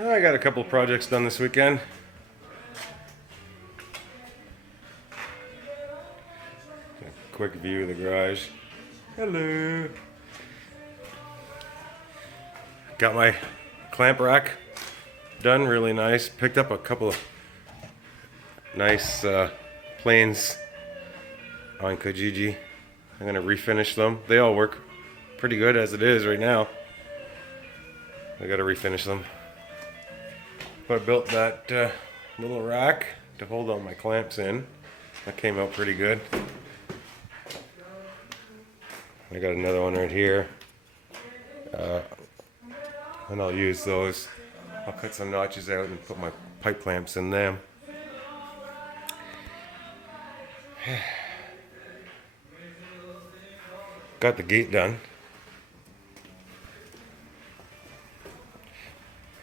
I got a couple of projects done this weekend. A quick view of the garage. Hello. Got my clamp rack done, really nice. Picked up a couple of nice planes on Kijiji. I'm gonna refinish them. They all work pretty good as it is right now. I gotta refinish them. But I built that little rack to hold all my clamps in. That came out pretty good. I got another one right here. And I'll use those. I'll cut some notches out and put my pipe clamps in them. Got the gate done.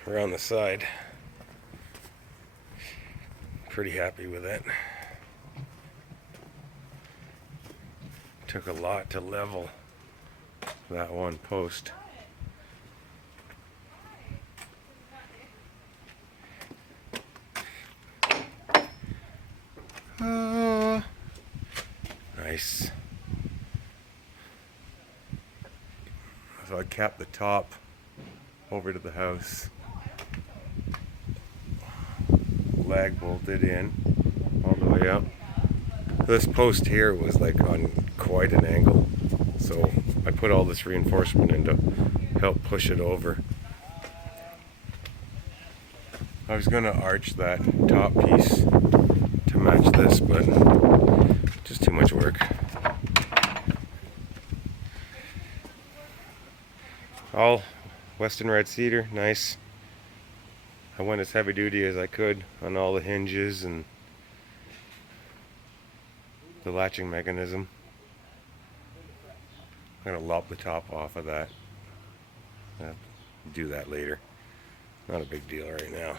Around the side. Pretty happy with it. Took a lot to level that one post. Nice. So I capped the top over to the house. Lag bolted in all the way up. This post here was like on quite an angle, so I put all this reinforcement in to help push it over. I was going to arch that top piece to match this, but just too much work. All Western red cedar, nice. I went as heavy duty as I could on all the hinges and the latching mechanism. I'm gonna lop the top off of that. I'll do that later. Not a big deal right now.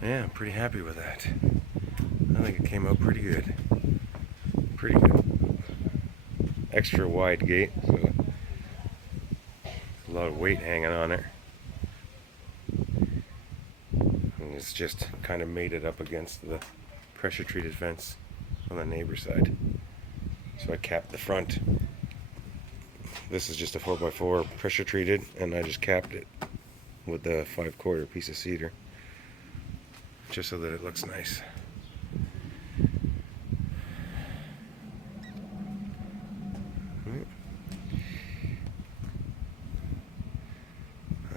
Yeah, I'm pretty happy with that. I think it came out pretty good. Pretty good. Extra wide gate, so a lot of weight hanging on it. And it's just kind of made it up against the pressure treated fence on the neighbor side. So I capped the front. This is just a 4x4 pressure treated, and I just capped it with the 5/4 piece of cedar, just so that it looks nice.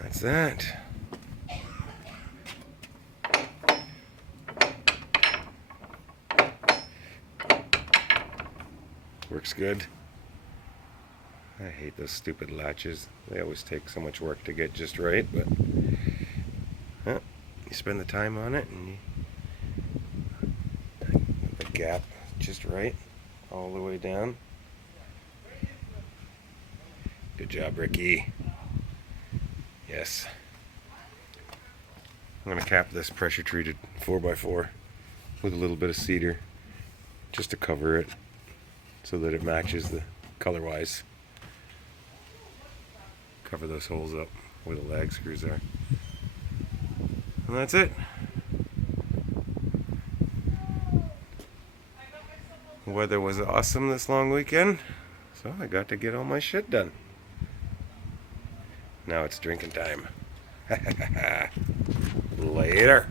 That's that. Works good. I hate those stupid latches. They always take so much work to get just right, but you spend the time on it and you get the gap just right all the way down. Good job, Ricky. Yes. I'm going to cap this pressure treated 4x4 with a little bit of cedar just to cover it so that it matches the color-wise. Cover those holes up where the lag screws are. And that's it. The weather was awesome this long weekend, so I got to get all my shit done. Now it's drinking time. Later.